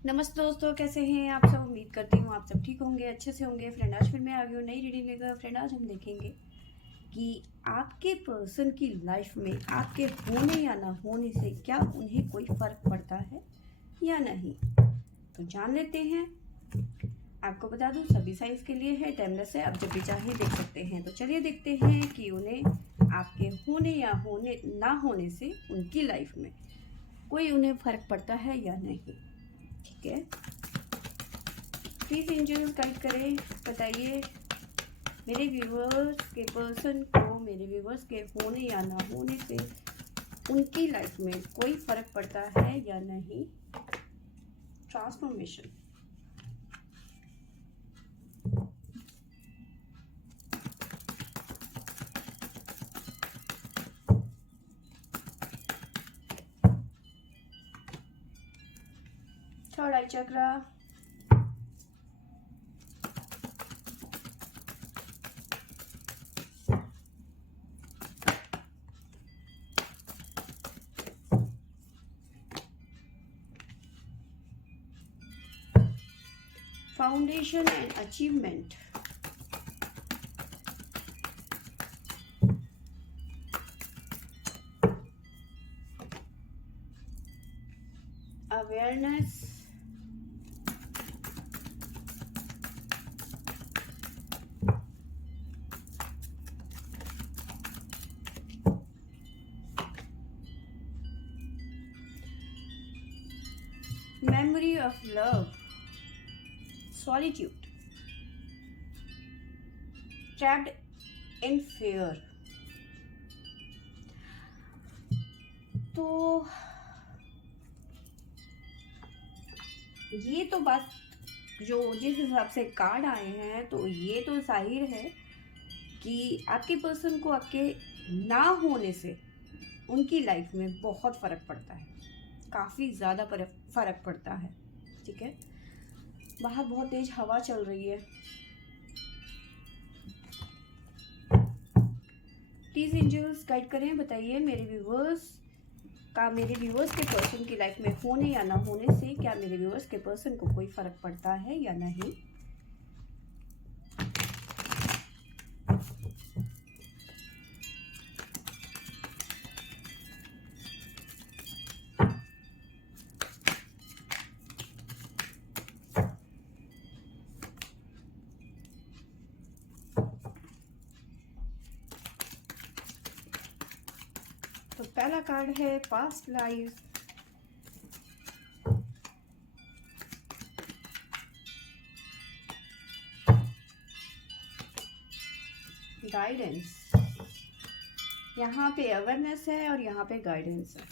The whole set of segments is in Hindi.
नमस्ते दोस्तों, कैसे हैं आप सब। उम्मीद करती हूँ आप सब ठीक होंगे, अच्छे से होंगे। फ्रेंड, आज फिर मैं आ गई हूँ नई रीडिंग लेकर। फ्रेंड, आज हम देखेंगे कि आपके पर्सन की लाइफ में आपके होने या ना होने से क्या उन्हें कोई फर्क पड़ता है या नहीं। तो जान लेते हैं। आपको बता दूं, सभी साइंस के लिए है, टाइमलेस है, आप जब भी चाहे देख सकते हैं। तो चलिए देखते हैं कि उन्हें आपके होने या होने ना होने से उनकी लाइफ में कोई उन्हें फर्क पड़ता है या नहीं। ठीक है, प्लीज़ एंजल्स गाइड करें, बताइए मेरे व्यूवर्स के पर्सन को मेरे व्यूवर्स के होने या ना होने से उनकी लाइफ में कोई फर्क पड़ता है या नहीं। Transformation. Third I chakra. Foundation and achievement. Awareness. Memory of love. Solitude. Trapped in fear. तो ये तो बात जो जिस हिसाब से कार्ड आए हैं, तो ये तो जाहिर है कि आपके पर्सन को आपके ना होने से उनकी लाइफ में बहुत फ़र्क पड़ता है, काफ़ी ज़्यादा फ़र्क पड़ता है। ठीक है, बाहर बहुत तेज हवा चल रही है। प्लीज़ एंजल्स गाइड करें, बताइए मेरे व्यूवर्स के पर्सन की लाइफ में होने या ना होने से क्या मेरे व्यूवर्स के पर्सन को कोई फ़र्क पड़ता है या नहीं। तो पहला कार्ड है पास्ट लाइफ। गाइडेंस। यहाँ पे अवेयरनेस है और यहाँ पे गाइडेंस है।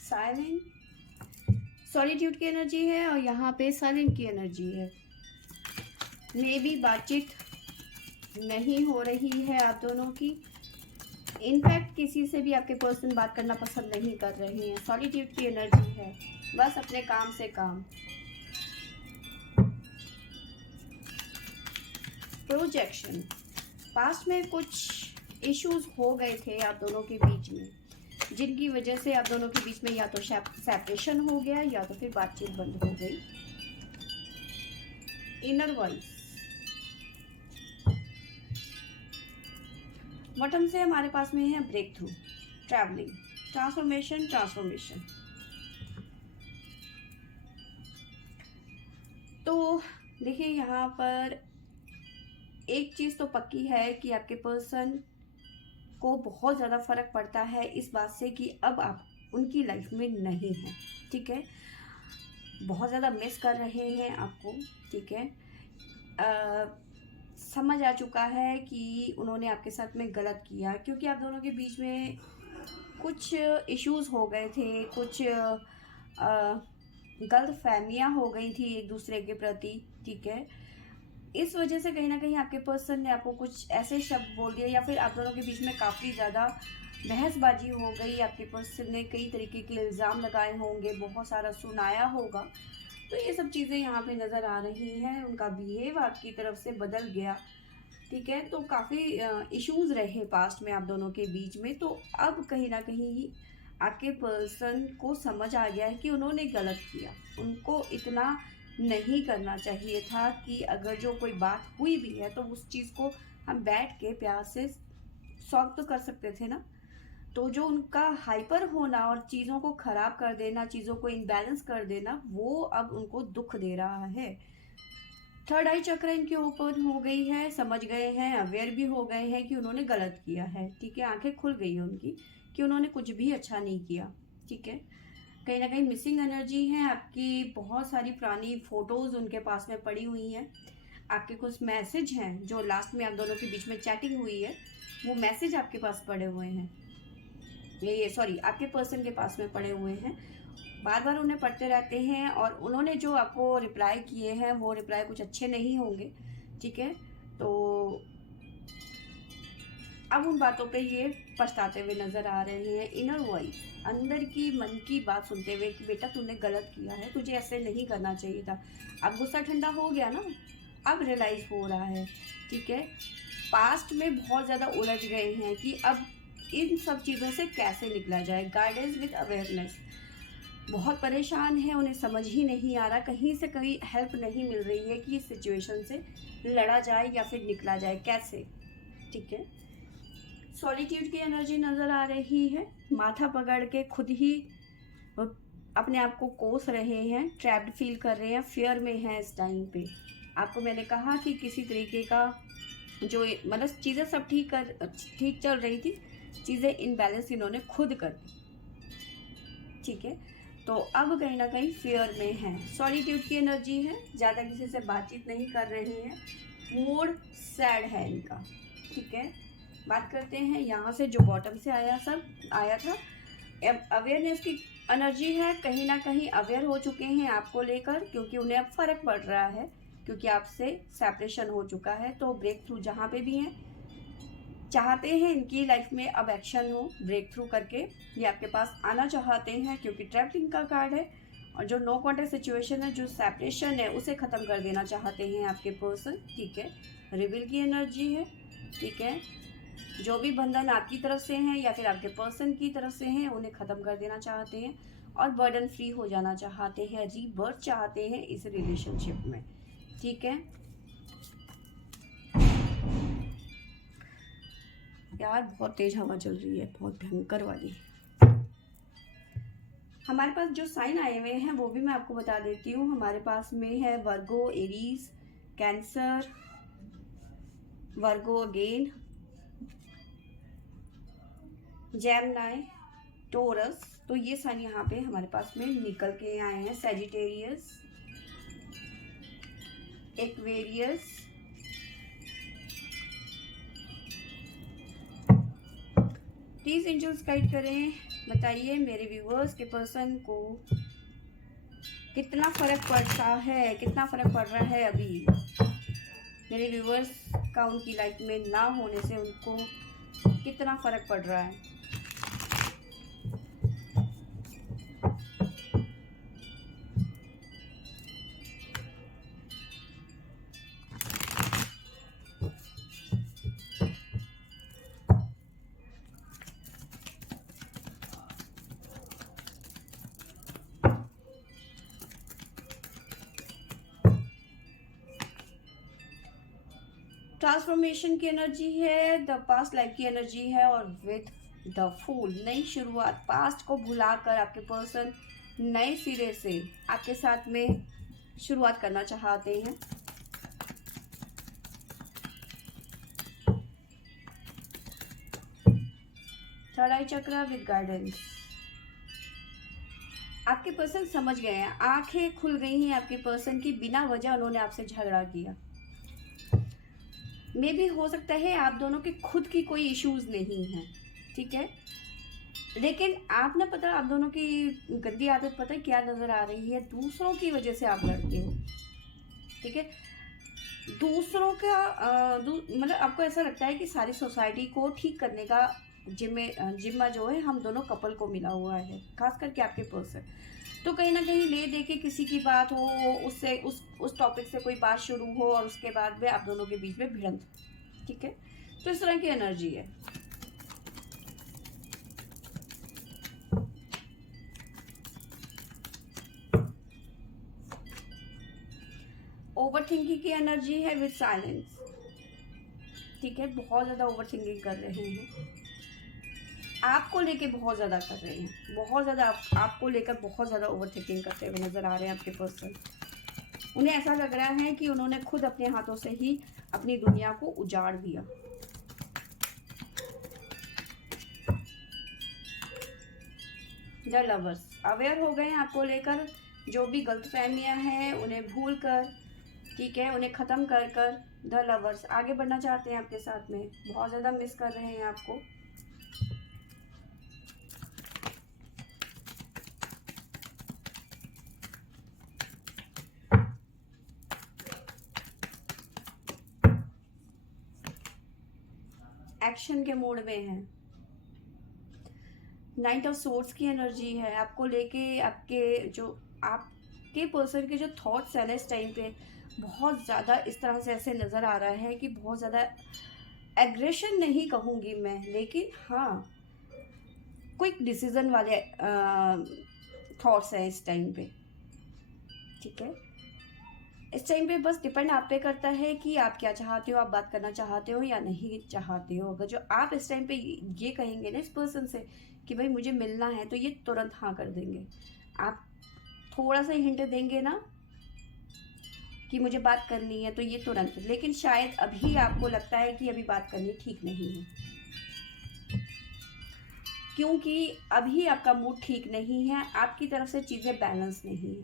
साइलेंट। सॉलिट्यूड की एनर्जी है और यहाँ पे साइलेंट की एनर्जी है। मे बी बातचीत नहीं हो रही है आप दोनों की। इनफैक्ट किसी से भी आपके पर्सन बात करना पसंद नहीं कर रहे हैं। सॉलिट्यूड की एनर्जी है, बस अपने काम से काम। प्रोजेक्शन। पास्ट में कुछ इश्यूज हो गए थे आप दोनों के बीच में, जिनकी वजह से आप दोनों के बीच में या तो सेपरेशन हो गया या तो फिर बातचीत बंद हो गई। Inner voice. बॉटम से हमारे पास में है ब्रेक थ्रू, ट्रैवलिंग, ट्रांसफॉर्मेशन। तो देखिए, यहाँ पर एक चीज़ तो पक्की है कि आपके पर्सन को बहुत ज़्यादा फर्क पड़ता है इस बात से कि अब आप उनकी लाइफ में नहीं हैं। ठीक है, बहुत ज़्यादा मिस कर रहे हैं आपको। ठीक है, समझ आ चुका है कि उन्होंने आपके साथ में गलत किया, क्योंकि आप दोनों के बीच में कुछ इश्यूज हो गए थे, कुछ गलत फहमियाँ हो गई थी एक दूसरे के प्रति। ठीक है, इस वजह से कहीं ना कहीं आपके पर्सन ने आपको कुछ ऐसे शब्द बोल दिया या फिर आप दोनों के बीच में काफ़ी ज़्यादा बहसबाजी हो गई। आपके पर्सन ने कई तरीके के इल्ज़ाम लगाए होंगे, बहुत सारा सुनाया होगा। तो ये सब चीज़ें यहाँ पे नज़र आ रही हैं। उनका बिहेव आपकी तरफ से बदल गया। ठीक है। तो काफ़ी इश्यूज रहे पास्ट में आप दोनों के बीच में, तो अब कहीं ना कहीं आपके पर्सन को समझ आ गया है कि उन्होंने गलत किया, उनको इतना नहीं करना चाहिए था कि अगर जो कोई बात हुई भी है तो उस चीज़ को हम बैठ के प्यार से सॉल्व तो कर सकते थे ना। तो जो उनका हाइपर होना और चीज़ों को ख़राब कर देना, चीज़ों को इनबैलेंस कर देना, वो अब उनको दुख दे रहा है। थर्ड आई चक्र इनके ऊपर हो गई है, समझ गए हैं, अवेयर भी हो गए हैं कि उन्होंने गलत किया है। ठीक है, आंखें खुल गई है उनकी कि उन्होंने कुछ भी अच्छा नहीं किया। ठीक है, कहीं ना कहीं मिसिंग एनर्जी है आपकी, बहुत सारी पुरानी फोटोज उनके पास में पड़ी हुई हैं। आपके कुछ मैसेज हैं जो लास्ट में आप दोनों के बीच में चैटिंग हुई है, वो मैसेज आपके पास पड़े हुए हैं, ये सॉरी आपके पर्सन के पास में पड़े हुए हैं। बार बार उन्हें पढ़ते रहते हैं और उन्होंने जो आपको रिप्लाई किए हैं वो रिप्लाई कुछ अच्छे नहीं होंगे। ठीक है, तो अब उन बातों पे ये पछताते हुए नजर आ रहे हैं। इनर वॉइस, अंदर की मन की बात सुनते हुए कि बेटा तूने गलत किया है, तुझे ऐसे नहीं करना चाहिए था। अब गुस्सा ठंडा हो गया ना, अब रियलाइज हो रहा है। ठीक है, पास्ट में बहुत ज़्यादा उलझ गए हैं कि अब इन सब चीज़ों से कैसे निकला जाए। गाइडेंस विद अवेयरनेस, बहुत परेशान है, उन्हें समझ ही नहीं आ रहा, कहीं से कहीं हेल्प नहीं मिल रही है कि इस सिचुएशन से लड़ा जाए या फिर निकला जाए कैसे। ठीक है, सॉलिट्यूड की एनर्जी नज़र आ रही है, माथा पकड़ के खुद ही अपने आप को कोस रहे हैं, ट्रैप्ड फील कर रहे हैं, फियर में हैं इस टाइम पे। आपको मैंने कहा कि किसी तरीके का जो मतलब चीज़ें सब ठीक चल रही थी, चीज़ें इनबैलेंस इन्होंने खुद कर दी। ठीक है, तो अब कहीं ना कहीं फियर में हैं। सॉलिट्यूड की एनर्जी है, ज़्यादा किसी से बातचीत नहीं कर रहे हैं, मूड सैड है इनका। ठीक है, बात करते हैं यहाँ से जो बॉटम से आया था। अवेयरनेस की एनर्जी है, कहीं ना कहीं अवेयर हो चुके हैं आपको लेकर, क्योंकि उन्हें अब फर्क पड़ रहा है, क्योंकि आपसे सेपरेशन हो चुका है। तो ब्रेक थ्रू जहाँ पे भी हैं, चाहते हैं इनकी लाइफ में अब एक्शन हो, ब्रेक थ्रू करके ये आपके पास आना चाहते हैं, क्योंकि ट्रैवलिंग का कार्ड है। और जो नो कॉन्टेक्ट सिचुएशन है, जो सेपरेशन है, उसे ख़त्म कर देना चाहते हैं आपके पर्सन। ठीक है, रिविल की एनर्जी है। ठीक है, जो भी बंधन आपकी तरफ से हैं या फिर आपके पर्सन की तरफ से हैं, उन्हें ख़त्म कर देना चाहते हैं और बर्डन फ्री हो जाना चाहते हैं, रीबर्थ चाहते हैं इस रिलेशनशिप में। ठीक है यार, बहुत तेज हवा चल रही है, बहुत भयंकर वाली। हमारे पास जो साइन आए हुए हैं वो भी मैं आपको बता देती हूँ। हमारे पास में है वर्गो, एरीज, कैंसर, वर्गो अगेन, जेमिनी, टोरस। तो ये साइन यहाँ पे हमारे पास में निकल के आए हैं। Sagittarius, Aquarius, please angels guide करें, बताइए मेरे व्यूअर्स के पर्सन को कितना फर्क पड़ता है, कितना फर्क पड़ रहा है अभी मेरे व्यूअर्स का उनकी लाइफ में ना होने से, उनको कितना फर्क पड़ रहा है। ट्रांसफॉर्मेशन की एनर्जी है, द पास्ट लाइफ की एनर्जी है, और विद द फूल, नई शुरुआत। पास्ट को भुलाकर आपके पर्सन नए सिरे से आपके साथ में शुरुआत करना चाहते हैं। थर्ड आई चक्र विद गाइडेंस, आपके पर्सन समझ गए हैं, आंखें खुल गई हैं आपके पर्सन की, बिना वजह उन्होंने आपसे झगड़ा किया। मे भी हो सकता है आप दोनों के खुद की कोई इश्यूज नहीं है। ठीक है, लेकिन आप ना पता, आप दोनों की गंदी आदत पता है क्या नजर आ रही है, दूसरों की वजह से आप लड़ते हो। ठीक है, दूसरों का मतलब आपको ऐसा लगता है कि सारी सोसाइटी को ठीक करने का जिम्मा जो है हम दोनों कपल को मिला हुआ है, खास करके आपके पर्सन। तो कहीं ना कहीं ले दे के किसी की बात हो, उससे उस टॉपिक से कोई बात शुरू हो और उसके बाद में आप दोनों के बीच में भिड़ंत, ठीक है, तो इस तरह की एनर्जी है। ओवर थिंकिंग की एनर्जी है विद साइलेंस। ठीक है, बहुत ज़्यादा ओवर थिंकिंग कर रहे हैं, आपको लेके बहुत ज़्यादा कर रहे हैं, बहुत ज़्यादा आपको लेकर बहुत ज़्यादा ओवर थिंकिंग करते हुए नज़र आ रहे हैं आपके पर्सन। उन्हें ऐसा लग रहा है कि उन्होंने खुद अपने हाथों से ही अपनी दुनिया को उजाड़ दिया। द लवर्स अवेयर हो गए हैं आपको लेकर, जो भी गलतफहमियां हैं उन्हें भूल कर, ठीक है, उन्हें ख़त्म कर कर द लवर्स आगे बढ़ना चाहते हैं आपके साथ में, बहुत ज़्यादा मिस कर रहे हैं आपको। एक्शन के मोड में हैं। नाइट ऑफ सोर्ड्स की एनर्जी है आपको लेके, आपके पर्सन के जो थॉट्स है ना इस टाइम पे बहुत ज़्यादा इस तरह से ऐसे नज़र आ रहा है कि बहुत ज़्यादा एग्रेशन नहीं कहूँगी मैं, लेकिन हाँ क्विक डिसीजन वाले थॉट्स हैं इस टाइम पे। ठीक है, इस टाइम पे बस डिपेंड आप पे करता है कि आप क्या चाहते हो, आप बात करना चाहते हो या नहीं चाहते हो। अगर जो आप इस टाइम पे ये कहेंगे ना इस पर्सन से कि भाई मुझे मिलना है, तो ये तुरंत हाँ कर देंगे। आप थोड़ा सा हिंट देंगे ना कि मुझे बात करनी है, तो ये तुरंत, लेकिन शायद अभी आपको लगता है कि अभी बात करनी ठीक नहीं है, क्योंकि अभी आपका मूड ठीक नहीं है, आपकी तरफ से चीज़ें बैलेंस नहीं है।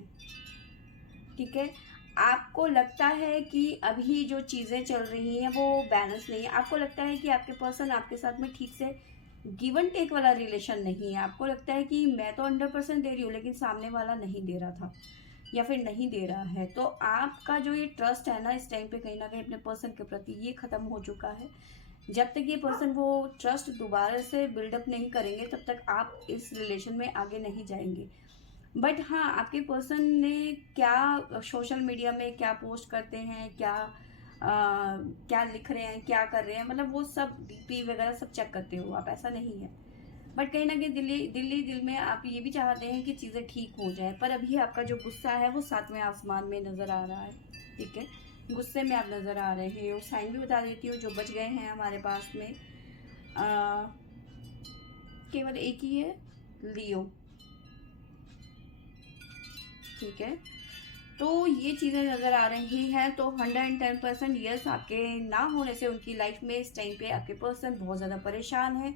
ठीक है, आपको लगता है कि अभी जो चीज़ें चल रही हैं वो बैलेंस नहीं है, आपको लगता है कि आपके पर्सन आपके साथ में ठीक से गिव एंड टेक वाला रिलेशन नहीं है, आपको लगता है कि मैं तो 100% दे रही हूँ लेकिन सामने वाला नहीं दे रहा था या फिर नहीं दे रहा है। तो आपका जो ये ट्रस्ट है ना इस टाइम पे कहीं ना कहीं अपने पर्सन के प्रति ये ख़त्म हो चुका है। जब तक ये पर्सन वो ट्रस्ट दोबारा से बिल्डअप नहीं करेंगे तब तक आप इस रिलेशन में आगे नहीं जाएंगे। बट हाँ, आपके पर्सन ने क्या सोशल मीडिया में क्या पोस्ट करते हैं, क्या लिख रहे हैं, क्या कर रहे हैं, मतलब वो सब डीपी वगैरह सब चेक करते हो आप, ऐसा नहीं है। बट कहीं ना कहीं दिल में आप ये भी चाहते हैं कि चीज़ें ठीक हो जाए, पर अभी आपका जो गुस्सा है वो सातवें आसमान में नज़र आ रहा है। ठीक है, गुस्से में आप नज़र आ रहे हो। साइन भी बता देती हूँ जो बच गए हैं हमारे पास में, केवल एक ही है, लियो। ठीक है, तो ये चीज़ें नज़र आ रही हैं, तो 110% यस, आपके ना होने से उनकी लाइफ में इस टाइम पे आपके पर्सन बहुत ज़्यादा परेशान है।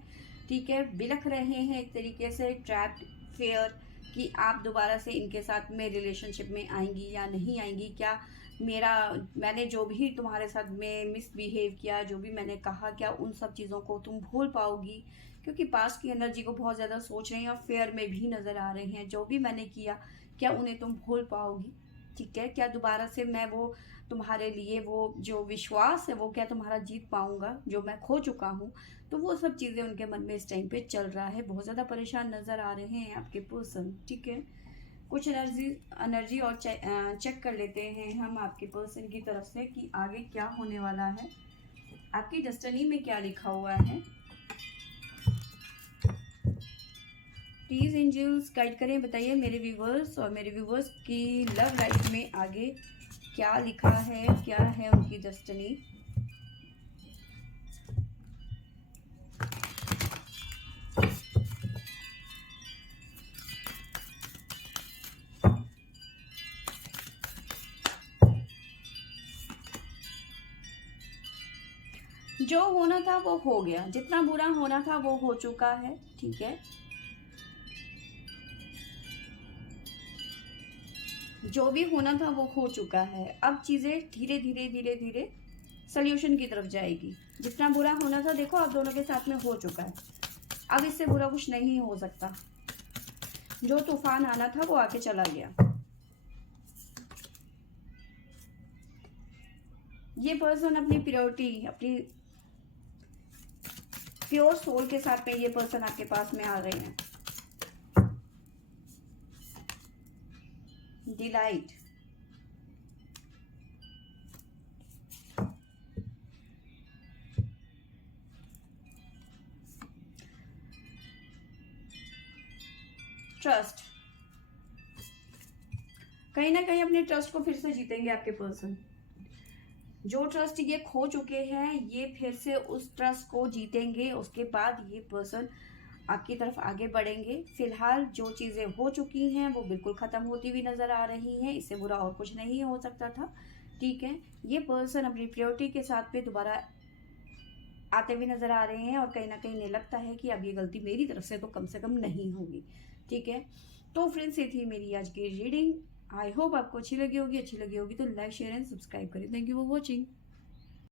ठीक है, बिलख रहे हैं एक तरीके से, ट्रैप्ड, फेयर, कि आप दोबारा से इनके साथ में रिलेशनशिप में आएंगी या नहीं आएंगी, क्या मैंने जो भी तुम्हारे साथ में मिसबिहेव किया, जो भी मैंने कहा, क्या उन सब चीज़ों को तुम भूल पाओगी, क्योंकि पास्ट की एनर्जी को बहुत ज़्यादा सोच रहे हैं और फेयर में भी नज़र आ रहे हैं। जो भी मैंने किया क्या उन्हें तुम भूल पाओगी? ठीक है, क्या दोबारा से मैं वो तुम्हारे लिए वो जो विश्वास है वो क्या तुम्हारा जीत पाऊंगा जो मैं खो चुका हूँ? तो वो सब चीज़ें उनके मन में इस टाइम पे चल रहा है, बहुत ज़्यादा परेशान नज़र आ रहे हैं आपके पर्सन। ठीक है, कुछ एनर्जी और चेक कर लेते हैं हम आपके पर्सन की तरफ से कि आगे क्या होने वाला है, आपकी डेस्टिनी में क्या लिखा हुआ है। प्लीज़ एंजल्स गाइड करें, बताइए मेरे व्यूवर्स और मेरे व्यूवर्स की लव लाइफ में आगे क्या लिखा है, क्या है उनकी डेस्टिनी। जो होना था वो हो गया, जितना बुरा होना था वो हो चुका है। ठीक है, जो भी होना था वो हो चुका है, अब चीज़ें धीरे धीरे धीरे धीरे सोल्यूशन की तरफ जाएगी। जितना बुरा होना था देखो आप दोनों के साथ में हो चुका है, अब इससे बुरा कुछ नहीं हो सकता। जो तूफान आना था वो आके चला गया। ये पर्सन अपनी प्योरिटी, अपनी प्योर सोल के साथ में ये पर्सन आपके पास में आ रहे हैं। डिलाइट, ट्रस्ट, कहीं ना कहीं अपने ट्रस्ट को फिर से जीतेंगे आपके पर्सन। जो ट्रस्ट ये खो चुके हैं ये फिर से उस ट्रस्ट को जीतेंगे, उसके बाद ये पर्सन आपकी तरफ आगे बढ़ेंगे। फिलहाल जो चीज़ें हो चुकी हैं वो बिल्कुल ख़त्म होती हुई नज़र आ रही हैं, इससे बुरा और कुछ नहीं हो सकता था। ठीक है, ये पर्सन अपनी प्रायोरिटी के साथ पे दोबारा आते हुए नज़र आ रहे हैं और कहीं ना कहीं इन्हें लगता है कि अब ये गलती मेरी तरफ से कम नहीं होगी। ठीक है, तो फ्रेंड्स ये थी मेरी आज की रीडिंग। आई होप आपको अच्छी लगी होगी तो लाइक शेयर एंड सब्सक्राइब करें। Thank you for watching.